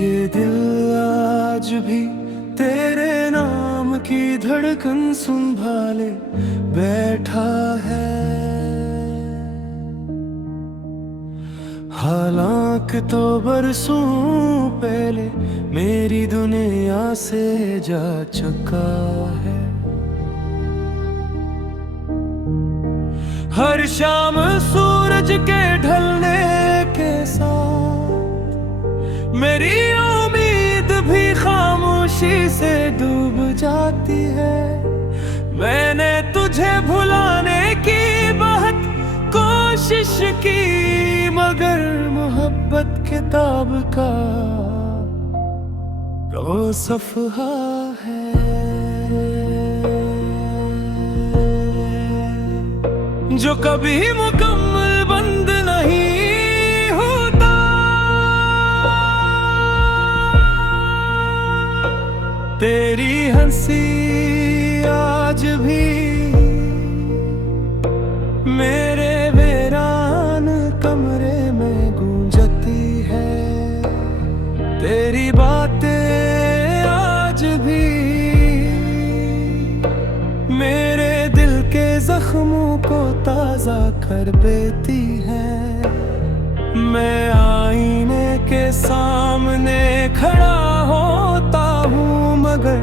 ये दिल आज भी तेरे नाम की धड़कन संभाले बैठा है। हालांकि तो बरसों पहले मेरी दुनिया से जा चुका है। हर शाम सूरज के ढलने के साथ मेरी उम्मीद भी खामोशी से डूब जाती है। मैंने तुझे भुलाने की बहुत कोशिश की, मगर मोहब्बत किताब का वो सफ़हा है जो कभी मुकम्मल बंद नहीं होता। तेरी हंसी आज भी मेरे वीरान कमरे में गूंजती है। तेरी बातें आज भी मेरे दिल के जख्मों को ताजा कर देती है। मैं आईने के सामने खड़ा होता हूँ, मगर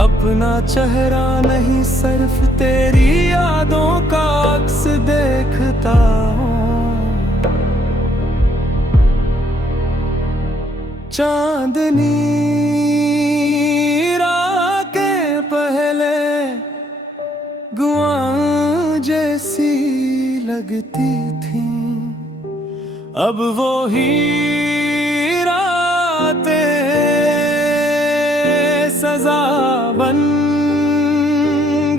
अपना चेहरा नहीं, सिर्फ तेरी यादों का अक्स देखता हूँ। चांदनी रात के पहले गुआं जैसी लगती थी, अब वो ही रातें सजा बन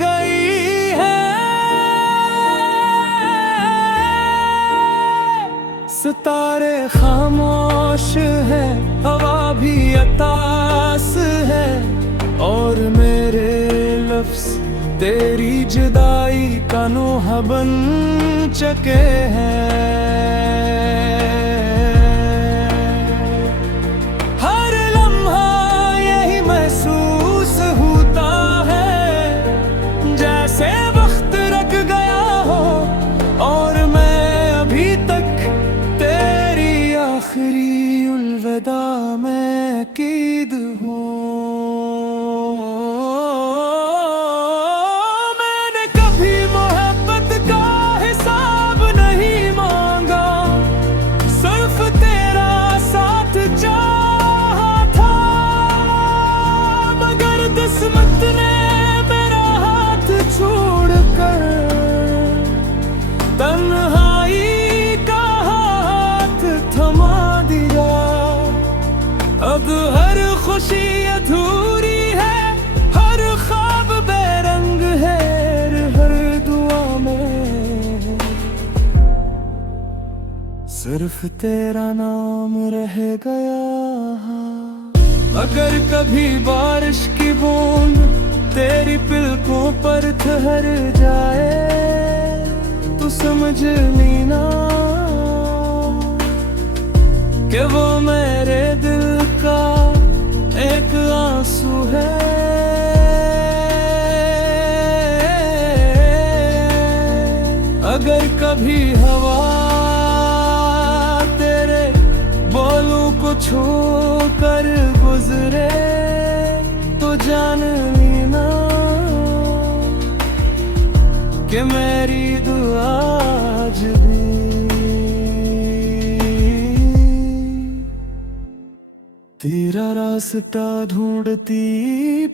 गई है। सितारे खामोश है, हवा भी अतास है, और मेरे लफ्ज़ तेरी जुदाई का नोहा बन चुके हैं। हर लम्हा यही महसूस होता है जैसे वक्त रख गया हो, और मैं अभी तक तेरी आखिरी अलविदा में कीद हूँ। किस्मत ने मेरा हाथ छोड़कर तन्हाई का हाथ थमा दिया। अब हर खुशी अधूरी है, हर ख्वाब बेरंग है, हर दुआ में सिर्फ तेरा नाम रह गया। अगर कभी बारिश की बूंद तेरी पलकों पर ठहर जाए तो समझ लेना कि वो मेरे दिल का एक आंसू है। अगर कभी हवा तेरे बोलों को छू कर गुजरे तो जान लेना कि मेरी दुआ आज भी तेरा रास्ता ढूंढती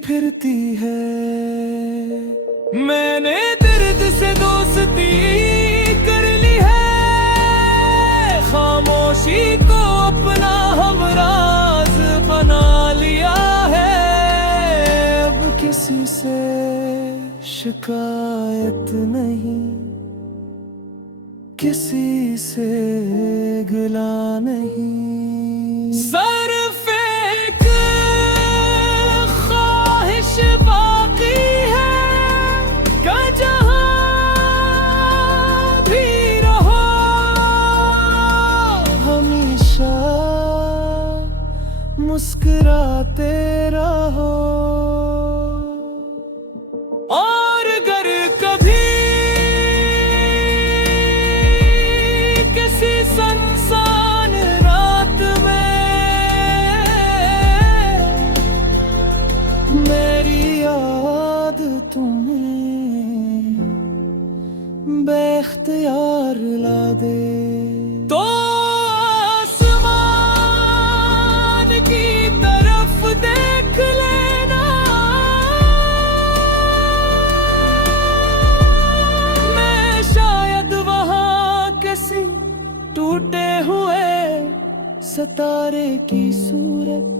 फिरती है। मैंने दर्द से दोस्ती कर ली है, खामोशी को अपना हमराज बना लिया है। अब किसी से शिकायत नहीं, किसी से गिला नहीं, सिर्फ एक ख्वाहिश बाकी है कि जहां भी रहो हमेशा मुस्कुराते रहो। और अगर कभी किसी सुनसान रात में मेरी याद तुम्हें बेख्तियार ला दे, तो आसमान की तरफ देख लेना। मैं शायद वहां किसी टूटे हुए सितारे की सूरत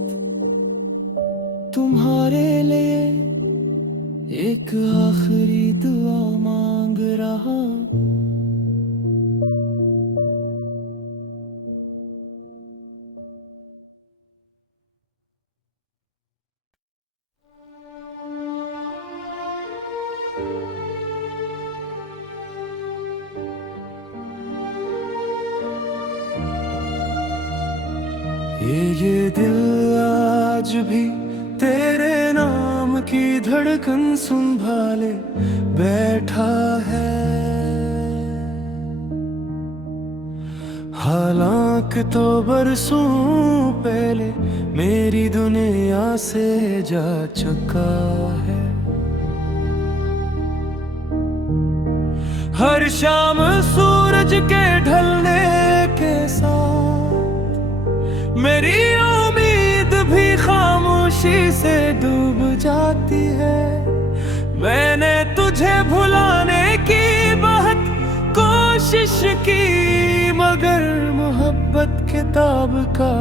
तुम्हारे लिए एक आखिरी दुआ मांग रहा। ये दिल आज भी तेरे नाम की धड़कन संभाले बैठा है। हालांकि तो बरसों पहले मेरी दुनिया से जा चुका है। हर शाम सूरज के ढलने के साथ मेरी उम्मीद भी खामोशी से डूब जाती है। मैंने तुझे भुलाने की बहुत कोशिश की, मगर मोहब्बत किताब का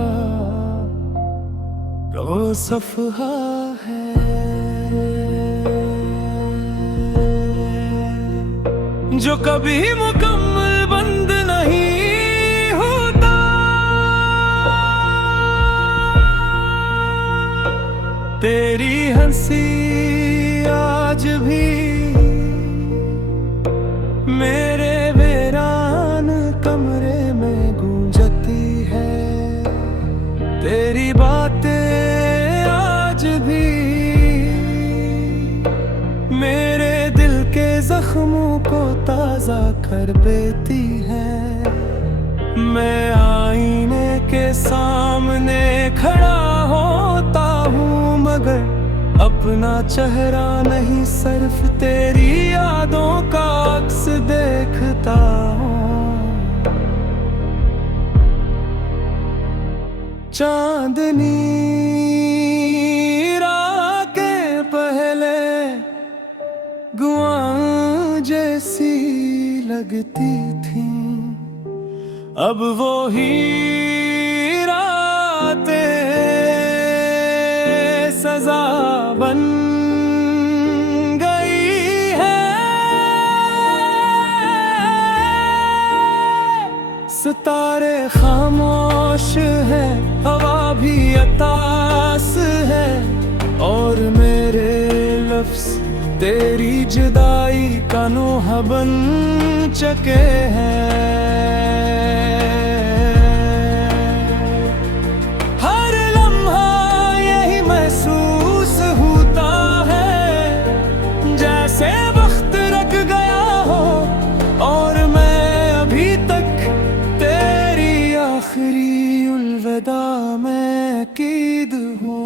वो सफ़हा है जो कभी मुकम्मल बंद नहीं होता। तेरी हंसी आज भी मेरे वीरान कमरे में गूंजती है। तेरी बातें आज भी मेरे दिल के जख्मों को ताज़ा कर देती है। मैं आईने के सामने खड़ा होता हूँ, मगर अपना चेहरा नहीं सिर्फ तेरी यादों का अक्स देखता हूँ। चांदनी रात के पहले गुआं जैसी लगती थी, अब वो ही रातें सजा बन गई है। सितारे खामोश है, हवा भी अतास है, और मेरे लफ्ज़ तेरी जुदाई का नोहा बन चुके हैं। हर लम्हा यही महसूस होता है जैसे वक्त रुक गया हो, और मैं अभी तक तेरी आखिरी अलविदा में कीद हूँ।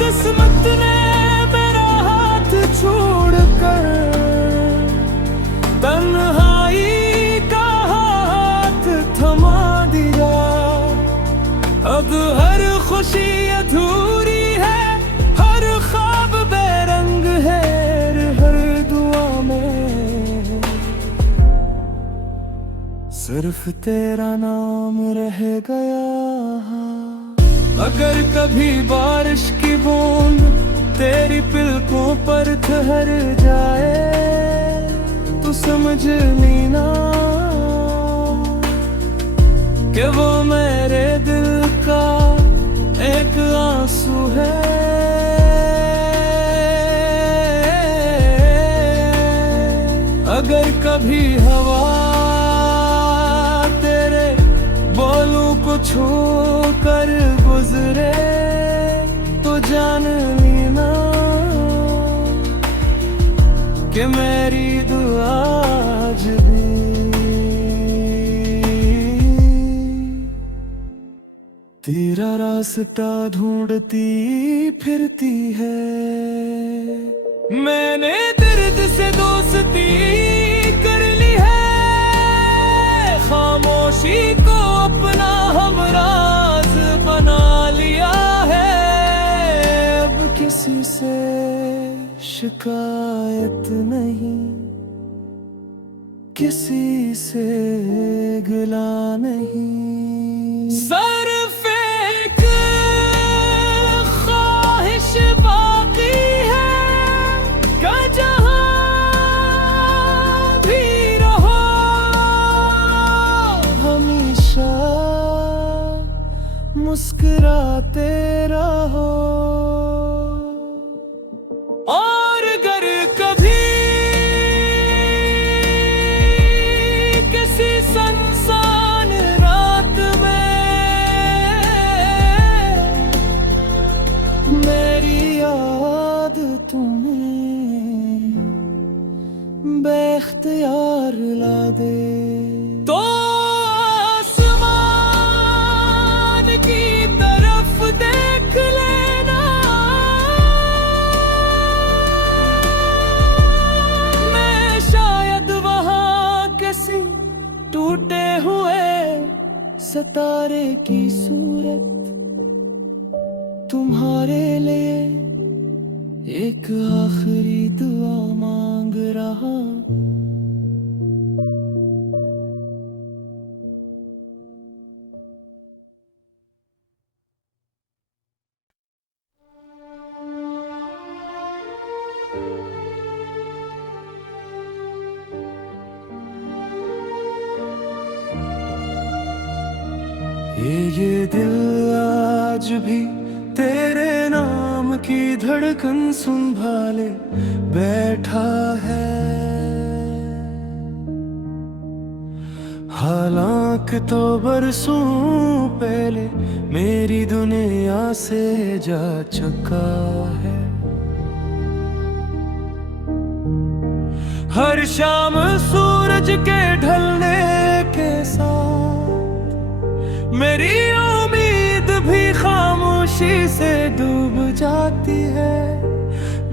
किस्मत ने मेरा हाथ छोड़कर तन्हाई का हाथ थमा दिया। अब हर खुशी अधूरी है, हर ख्वाब बेरंग है, हर दुआ में सिर्फ तेरा नाम रह गया। अगर कभी बारिश की बूंद तेरी पलकों पर ठहर जाए तो समझ लेना कि वो मेरे दिल का एक आंसू है, अगर कभी हवा तेरे बोलूं को छू कर गुजरे तो जान लेना कि मेरी दुआ आज भी तेरा रास्ता ढूंढती फिरती है। मैंने दर्द से दोस्ती कर ली है, खामोशी को अपना हमराज बना लिया है। अब किसी से शिकायत नहीं, किसी से गिला नहीं। सिर्फ एक ख्वाहिश बाकी है कि जहां भी रहो हमेशा मुस्कुराते रहो। और अगर कभी किसी सुनसान रात में मेरी याद तुम्हें बेख्तियार ला दे तो आसमान की तरफ देख लेना। मैं शायद वहां किसी टूटे हुए सितारे की सूरत तुम्हारे लिए एक आखिरी दुआ मांग रहा। ये दिल आज भी तेरे नाम की धड़कन संभाले बैठा है। हालांकि तो बरसों पहले मेरी दुनिया से जा चुका है। हर शाम सूरज के ढलने के साथ मेरी उम्मीद भी खामोशी से डूब जाती है।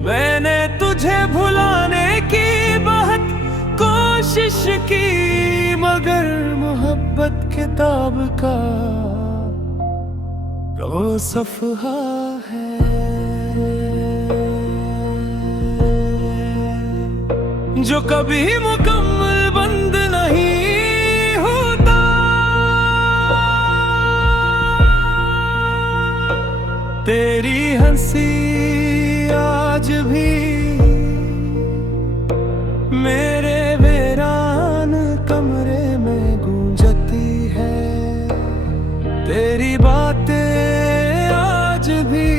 मैंने तुझे भुलाने की बहुत कोशिश की, मगर मोहब्बत किताब का वो सफ़हा है जो कभी मुकम्मल बंद नहीं होता। तेरी हंसी आज भी मेरे वीरान कमरे में गूंजती है। तेरी बातें आज भी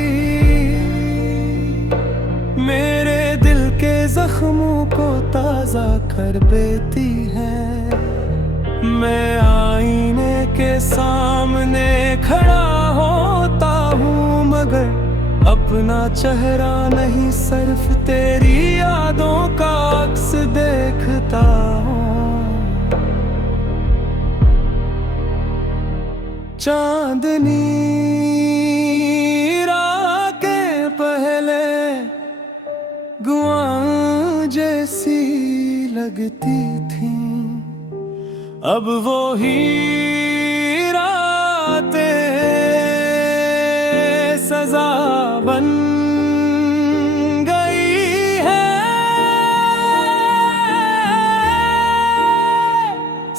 मेरे दिल के जख्मों को ताज़ा कर देती है। मैं आईने के सामने खड़ा होता हूँ, मगर अपना चेहरा नहीं सिर्फ तेरी यादों का अक्स देखता हूँ। चांदनी रात के पहले गुआं जैसी लगती थी, अब वो ही रातें सजा बन गई है।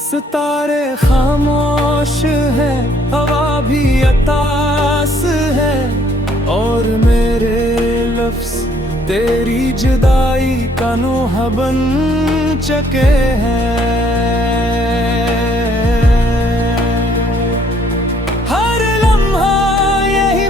सितारे खामोश है, हवा भी अतास है, और मेरे लफ्ज़ तेरी जुदाई का नोहा बन चुके हैं। हर लम्हा यही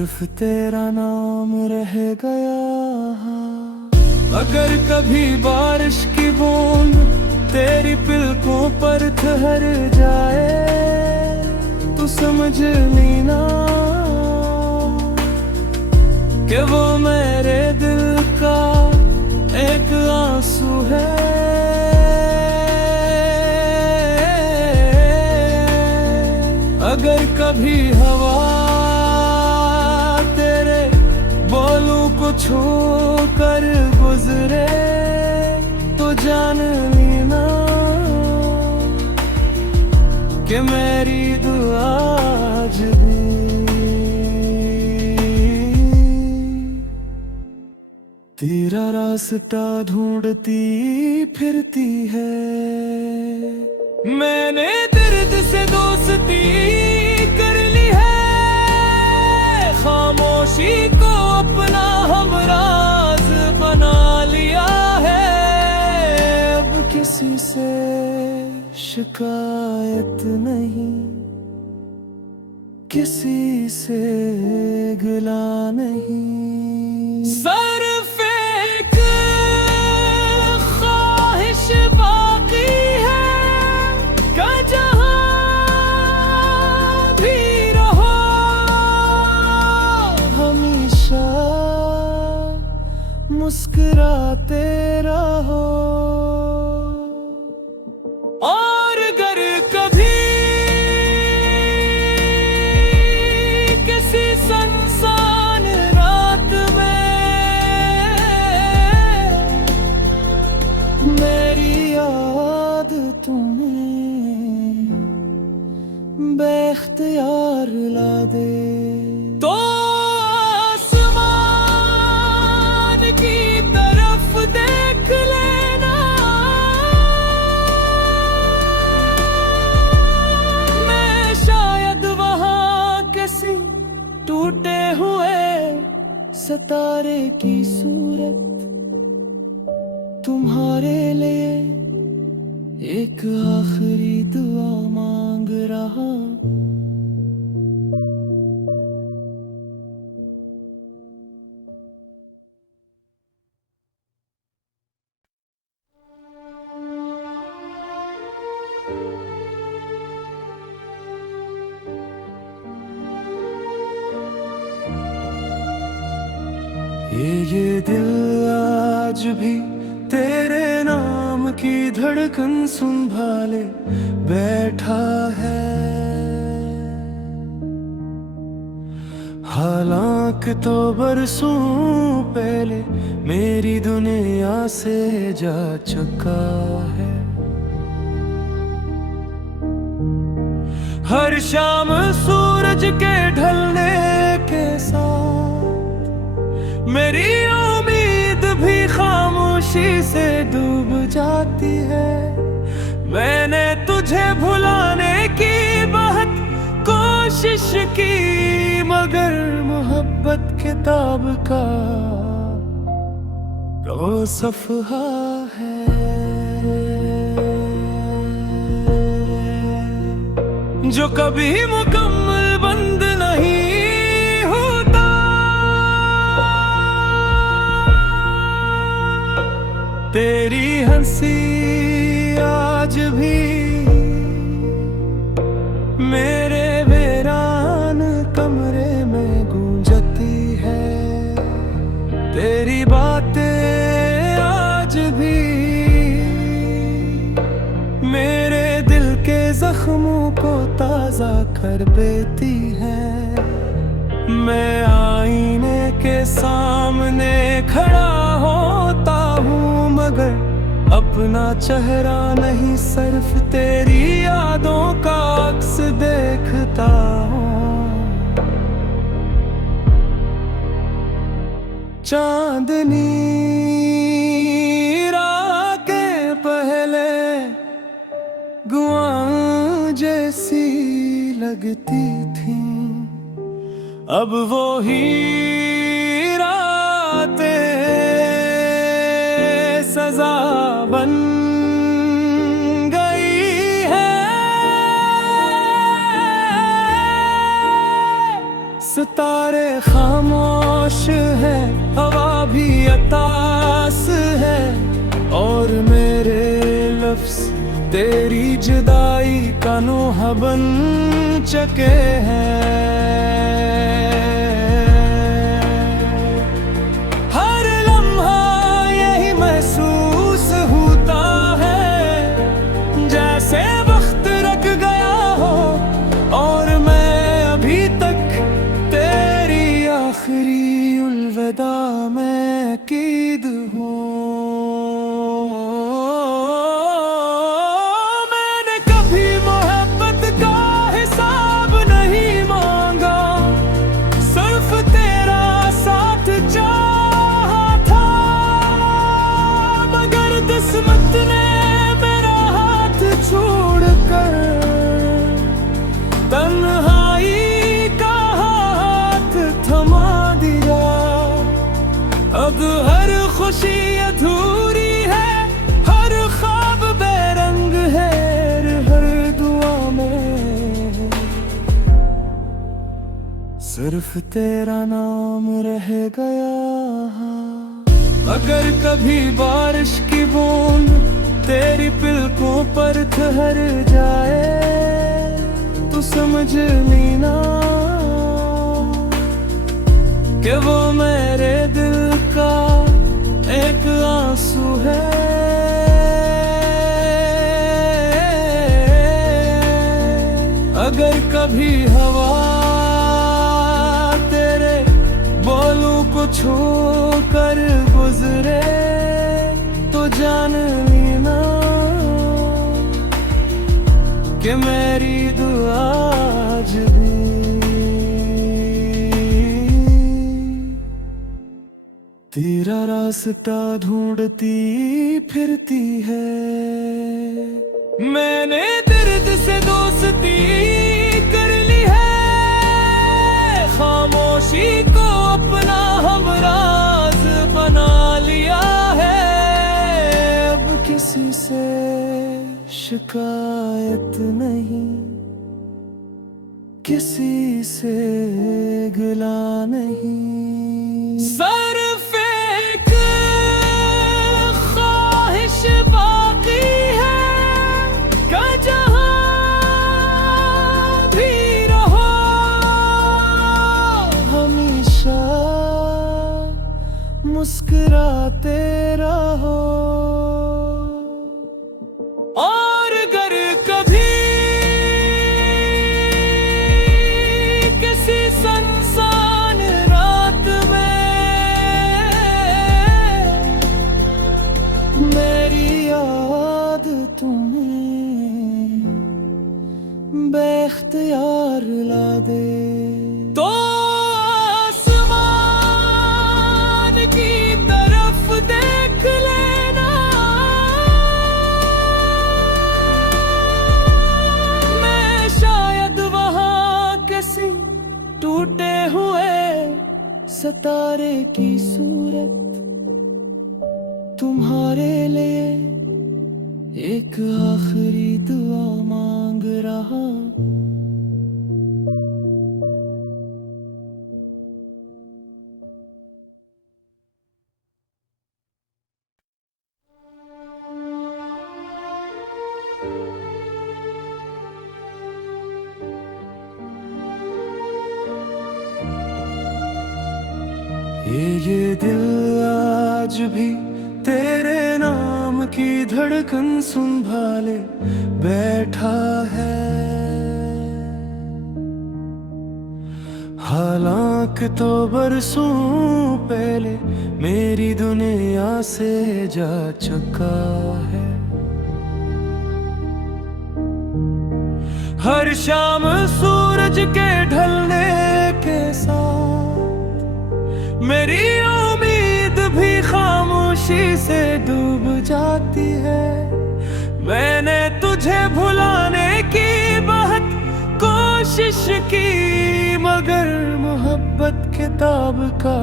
सिर्फ तेरा नाम रह गया। अगर कभी बारिश की बूंद तेरी पलकों पर ठहर जाए तो समझ लेना कि वो मेरे दिल का एक आंसू है। अगर कभी हवा तेरे बोलों को छू कर गुजरे तो जान लेना कि मेरी दुआ आज भी तेरा रास्ता ढूंढती फिरती है। मैंने दर्द से दोस्ती कर ली है, खामोशी को अपना हमराज बना लिया है। अब किसी से शिकायत नहीं, किसी से गिला नहीं। सिर्फ एक ख्वाहिश बाकी है कि जहां भी रहो हमेशा मुस्कुराते रहो। और अगर कभी किसी सुनसान रात में मेरी याद तुम्हें बेख्तियार ला दे तो आसमान की तरफ देख लेना। मैं शायद वहां किसी टूटे हुए सितारे की सूरत तुम्हारे लिए एक आखिरी दुआ मांग रहा। ये दिल आज भी तेरे नाम की धड़कन संभाले बैठा है। हालांकि तो बरसों पहले मेरी दुनिया से जा चुका है। हर शाम सूरज के ढलने के साथ मेरी उम्मीद भी खामोशी से डूब जाती है। मैंने तुझे भुलाने की बहुत कोशिश की मगर मोहब्बत किताब का वो सफ़हा है जो कभी मुकम्मल बंद नहीं होता। तेरी हंसी आज भी मेरे वीरान कमरे में गूंजती है। तेरी बातें आज भी मेरे दिल के जख्मों को ताज़ा कर देती है। मैं आईने के सामने खड़ा होता हूँ मगर अपना चेहरा नहीं सिर्फ तेरी यादों का अक्स देखता हूँ। चांदनी रात के पहले गुआं जैसी लगती थी, अब वो ही रातें सजा बन गई है। सितारे खामोश है, हवा भी अतास है, और मेरे लफ्ज़ तेरी जुदाई का नोहा बन चुके हैं। हर लम्हा यही महसूस होता है, जैसे वक्त रुक गया हो और मैं अभी तक तेरी आखिरी अलविदा में कैद हूँ। मैंने कभी मोहब्बत का हिसाब नहीं मांगा, सिर्फ तेरा साथ चाहा था, मगर किस्मत ने मेरा हाथ छोड़कर तन्हाई का हाथ थमा दिया। अब हर खुशी अधूरी है, हर ख्वाब बेरंग है, हर दुआ में सिर्फ तेरा नाम रह गया। अगर कभी बारिश की बूंद तेरी पलकों पर ठहर जाए तो समझ लेना कि वो मेरे दिल का एक आंसू है। अगर कभी हवा तेरे बोलों को छू कर गुजरे तो जान लेना कि मेरी दुआ आज भी तेरा रास्ता ढूंढती फिरती है। मैंने दर्द से दोस्ती कर ली है, खामोशी को अपना हमराज बना लिया है। अब किसी से शिकायत नहीं, किसी से गिला नहीं, सिर्फ एक ख्वाहिश बाकी है कि जहां भी रहो हमेशा मुस्कुराते रहो। और अगर कभी किसी सुनसान रात में मेरी याद तुम्हें बेख्तियार ला दे तो आसमान की तरफ देख लेना। मैं शायद वहां किसी टूटे हुए सितारे की सूरत तुम्हारे लिए एक आखिरी दुआ मांग रहा। ये दिल आज भी तेरे नाम की धड़कन संभाले बैठा है। हालांकि तो बरसों पहले मेरी दुनिया से जा चुका है। हर शाम सूरज के ढलने के साथ मेरी उम्मीद भी खामोशी से डूब जाती है। मैंने तुझे भुलाने की बहुत कोशिश की, मगर मोहब्बत किताब का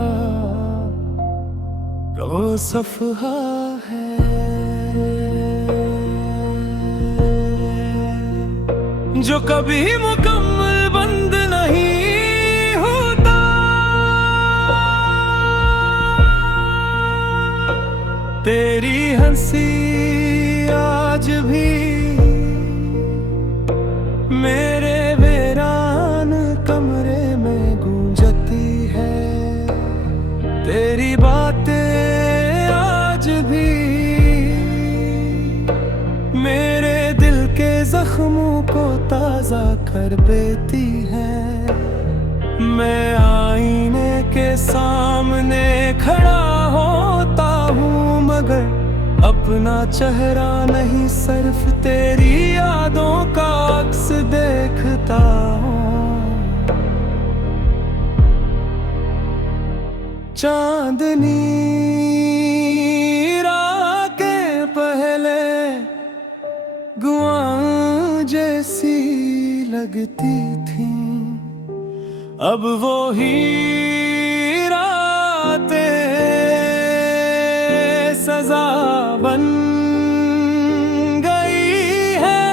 वो सफ़हा है जो कभी मुकम्मल बंद नहीं होता। तेरी हंसी आज भी मेरे वीरान कमरे में गूंजती है। तेरी बातें आज भी मेरे दिल के जख्मों को ताजा कर देती है। मैं आईने के सामने खड़ा होता हूँ मगर अपना चेहरा नहीं, सिर्फ तेरी यादों का अक्स देखता हूँ। चांदनी रात के पहले गुआं जैसी लगती थी, अब वो ही रातें सजा बन गई है।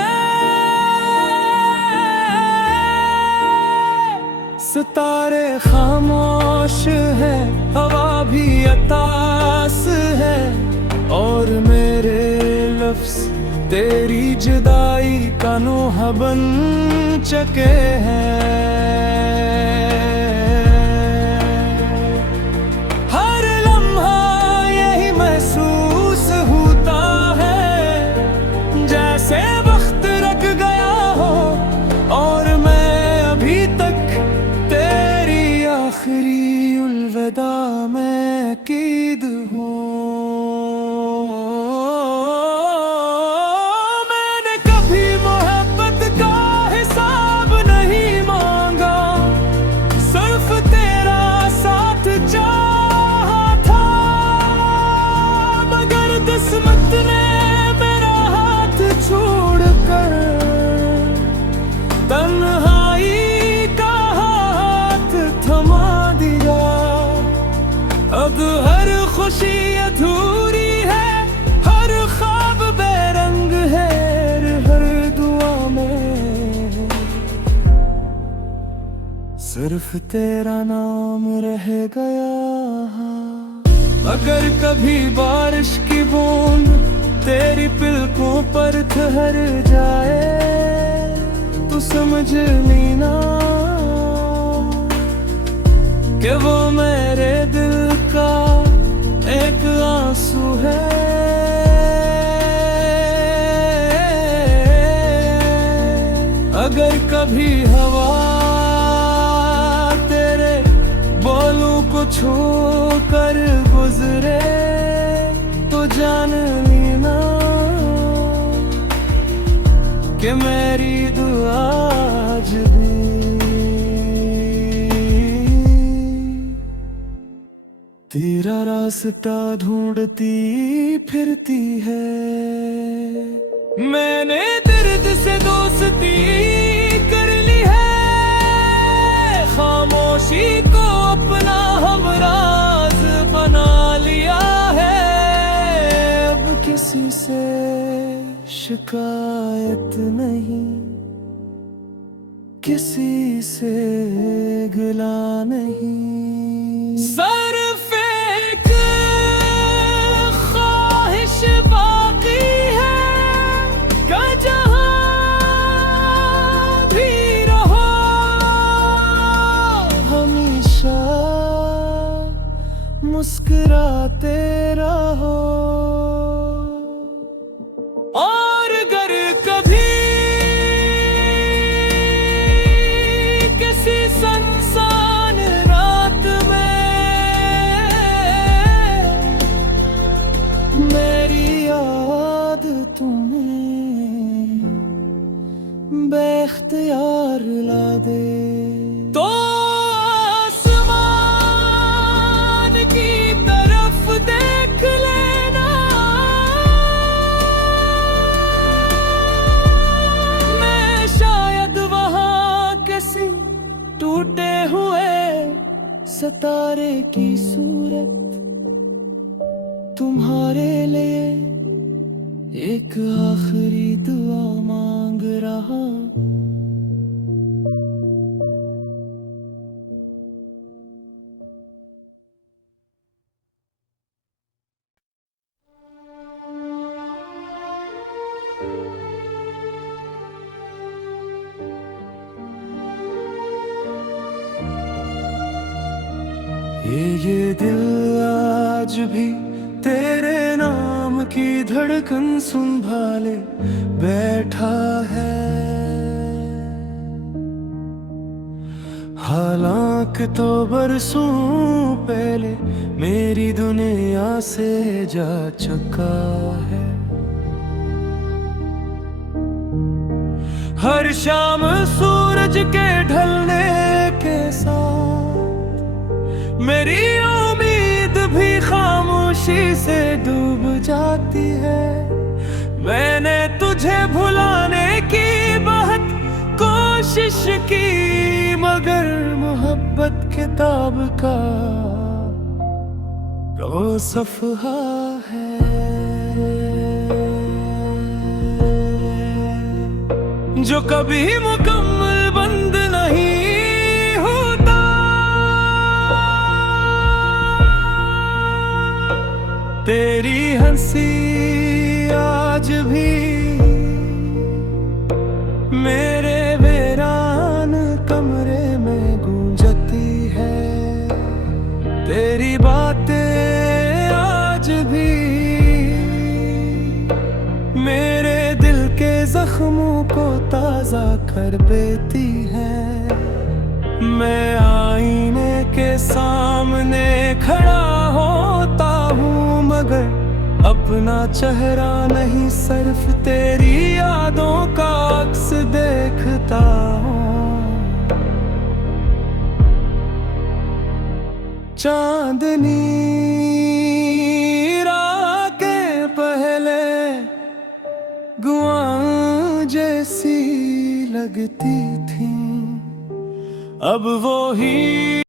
सितारे खामोश है, हवा भी अतास है, और मेरे लफ्ज़ तेरी जुदाई का नोहा बन चुके हैं। हर लम्हा यही महसूस होता है जैसे वक्त रख गया हो, और मैं अभी तक तेरी आखिरी अलविदा में कीद हूँ। किस्मत ने मेरा हाथ छोड़कर तन्हाई का हाथ थमा दिया। अब हर खुशी अधूरी है, हर ख्वाब बेरंग है, हर दुआ में सिर्फ तेरा नाम रह गया। अगर कभी बारिश की बूंद तेरी पलकों पर ठहर जाए तो समझ लेना कि वो मेरे दिल का एक आंसू है। अगर कभी हवा तेरे बोलों को छू कर गुजरे तो जान लेना कि मेरी दुआ आज भी तेरा रास्ता ढूंढती फिरती है। मैंने दर्द से दोस्ती कर ली है, खामोशी को अपना हमराज बना लिया है। अब किसी से शिकायत नहीं, किसी से गिला नहीं, सिर्फ एक ख्वाहिश बाकी है कि जहां भी रहो हमेशा मुस्कुराते रहो। और अगर कभी किसी सुनसान रात में मेरी याद तुम्हें बेख्तियार ला दे तो टूटे हुए सितारे की सूरत तुम्हारे लिए एक आखिरी दुआ मांग रहा। ये दिल आज भी तेरे नाम की धड़कन संभाले बैठा है। हालांकि तो बरसों पहले मेरी दुनिया से जा चुका है। हर शाम सूरज के ढलने के साथ मेरी उम्मीद भी खामोशी से डूब जाती है। मैंने तुझे भुलाने की बहुत कोशिश की, मगर मोहब्बत किताब का वो सफ़हा है जो कभी मुकम्मल बंद नहीं होता। तेरी हंसी आज भी मेरे वीरान कमरे में गूंजती है। तेरी बातें आज भी मेरे दिल के जख्मों को ताजा कर देती है। मैं आईने के सामने खड़ा होता हूँ, मगर अपना चेहरा नहीं सिर्फ तेरी यादों का अक्स देखता हूँ। चांदनी रात के पहले गुआं जैसी लगती थी, अब वो ही